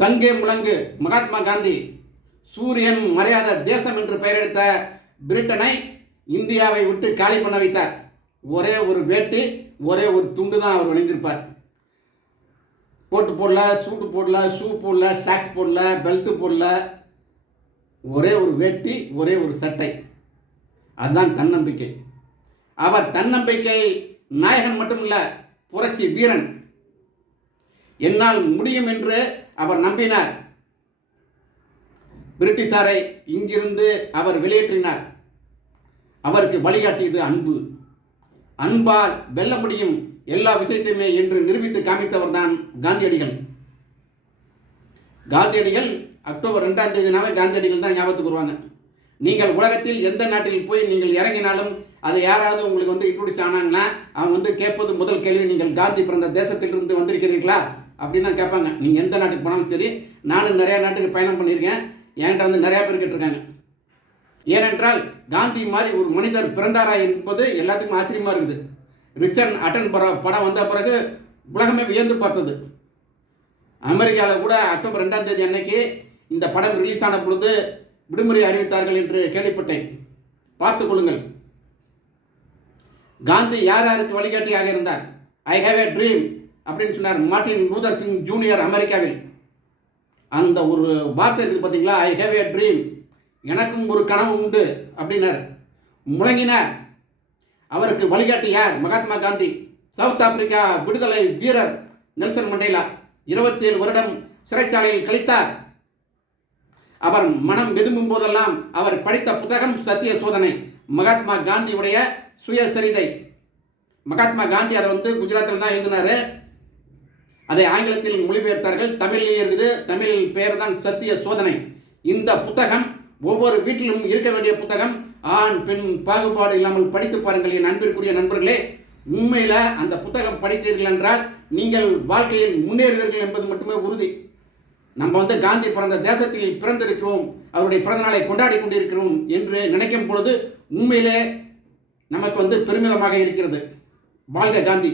சங்கே முழங்கு மகாத்மா காந்தி சூரியன் மறையாத தேசம் என்று பெயரெடுத்த பிரிட்டனை இந்தியாவை விட்டு காலி பண்ண வைத்தார். ஒரே ஒரு வேட்டி, ஒரே ஒரு துண்டு தான் அவர் அணிந்திருப்பார். போட்டு போடல, சூட்டு போடல, ஷூ போடல, ஷாக்ஸ் போடல, பெல்ட் போடல, ஒரே ஒரு வேட்டி, ஒரே ஒரு சட்டை. அதுதான் தன்னம்பிக்கை. அவர் தன்னம்பிக்கை நாயகன் மட்டுமல்ல, புரட்சி வீரன். என்னால் முடியும் என்று அவர் நம்பினார். பிரிட்டிஷாரை இங்கிருந்து அவர் வெளியேற்றினார். அவருக்கு வழிகாட்டியது அன்பு. அன்பால் வெல்ல முடியும் எல்லா விஷயத்தையுமே என்று நிரூபித்து காமித்தவர் தான் காந்தியடிகள். காந்தியடிகள் அக்டோபர் 2ஆம் தேதினாவே காந்தியடிகள் தான் ஞாபகத்துக்கு வருவாங்க. நீங்கள் உலகத்தில் எந்த நாட்டில் போய் நீங்கள் இறங்கினாலும் அதை யாராவது உங்களுக்கு இன்ட்ரோடியூஸ் ஆனாங்கன்னா அவங்க கேட்பது முதல் கேள்வி, நீங்கள் காந்தி பிறந்த தேசத்திலிருந்து வந்திருக்கிறீர்களா அப்படின்னு தான் கேட்பாங்க. நீங்கள் எந்த நாட்டுக்கு போனாலும் சரி, நானும் நிறைய நாட்டுக்கு பயணம் பண்ணியிருக்கேன், என்கிட்ட நிறையா பேர் கேட்டிருக்காங்க. ஏனென்றால் காந்தி மாதிரி ஒரு மனிதர் பிறந்தாரா என்பது எல்லாத்துக்கும் ஆச்சரியமாக இருக்குது. ரிச்சர்ட் அட்டன் படம் வந்த பிறகு உலகமே வியந்து பார்த்தது. அமெரிக்காவில் கூட அக்டோபர் 2ஆம் தேதி அன்னைக்கு இந்த படம் ரிலீஸ் ஆன பொழுது விடுமுறை அறிவித்தார்கள் என்று கேள்விப்பட்டேன். பார்த்து கொள்ளுங்கள். காந்தி யார் யாருக்கு வழிகாட்டியாக இருந்தார்? ஐ ஹேவ் ஏ ட்ரீம் அப்படின்னு சொன்னார் மார்ட்டின் லூதர் கிங் ஜூனியர் அமெரிக்காவில். அந்த ஒரு வார்த்தை இருக்குது பார்த்தீங்களா, ஐ ஹேவ் ஏ ட்ரீம், எனக்கும் ஒரு கனவு உண்டு அப்படின்னார். முழங்கினார். அவருக்கு வழிகாட்டி யார்? மகாத்மா காந்தி. சவுத் ஆப்பிரிக்கா விடுதலை வீரர் நெல்சன் மண்டேலா 27 வருடம் சிறைச்சாலையில் கழித்தார். அவர் மனம் விரும்பும் போதெல்லாம் அவர் படித்த புத்தகம் சத்திய சோதனை, மகாத்மா காந்தியுடைய சுயசரிதை. மகாத்மா காந்தி அதை குஜராத்தில் தான் எழுதினாரு. அதை ஆங்கிலத்தில் மொழிபெயர்த்தார்கள். தமிழ்லேயே இருக்குது. தமிழ் பெயர் தான் சத்திய சோதனை. இந்த புத்தகம் ஒவ்வொரு வீட்டிலும் இருக்க வேண்டிய புத்தகம். ஆண் பெண் பாகுபாடு இல்லாமல் படித்து பாருங்கள் என் அன்பிற்குரிய நண்பர்களே. உண்மையில அந்த புத்தகம் படித்தீர்கள் என்றால் நீங்கள் வாழ்க்கையில் முன்னேறுவீர்கள் என்பது மட்டுமே உறுதி. நம்ம காந்தி பிறந்த தேசத்தில் பிறந்திருக்கிறோம், அவருடைய பிறந்த நாளை கொண்டாடி கொண்டிருக்கிறோம் என்று நினைக்கும் பொழுது உண்மையிலே நமக்கு பெருமிதமாக இருக்கிறது. வாழ்க காந்தி.